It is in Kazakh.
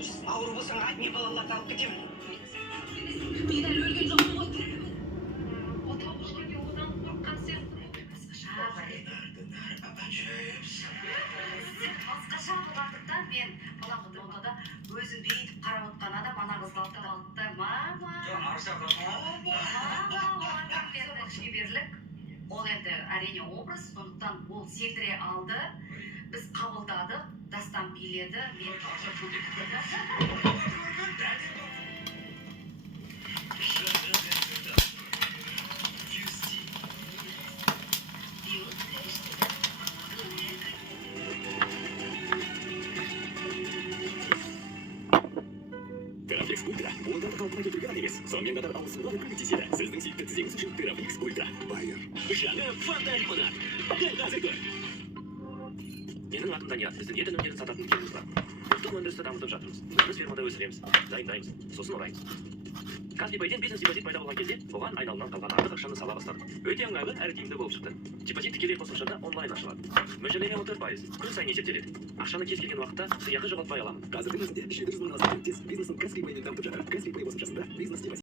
Ауыр болсаң айт, мен балаларды алып кетемін. Мен әлі өлген жоқпын ғой. Отау құшқан одан қорыққан сияқты. Басқаша басқаша болғандықтан мен баламды онда өзі бүйтіп қарап отқан адам ана қызды алып алды. Мама. Шеберлік. Ол енді әрине образ, сондықтан ол секіре алды. Біз қабылдадық, дастан биледі, мен Терафликс Ультра буындағы қалпына келтірген емес, сонымен қатар ауысымға көмектеседі. Сіздің сүйікті тізеңіз үшін Терафликс Ультра. Байер. Жаңа фанта лимонад. Дәл қазір көр. Менің атым Данияр. Сіздің ет өнімдерін сататын кеңіміз бар. Ұлттық өндірісті дамытып жатырмыз. Біз фермада өсіреміз, дайындаймыз, сосын ораймыз. Казпипайден бизнес депозит пайда болған кезде, оған айналымнан қалған артық ақшаны сала бастадық. Өте ыңғайлы әрі тиімді болып шықты. Депозит тікелей қосымшада онлайн ашылады. Мөлшерлеме 14%. Күн сайын есептеледі. Ақшаны кез келген уақытта сыйақы жоғалтпай аламын. Қазірдің өзінде 700 мыңнан астам бизнесін Казпипаймен дамытып жатыр. Казпипай қосымшасында бизнес депозит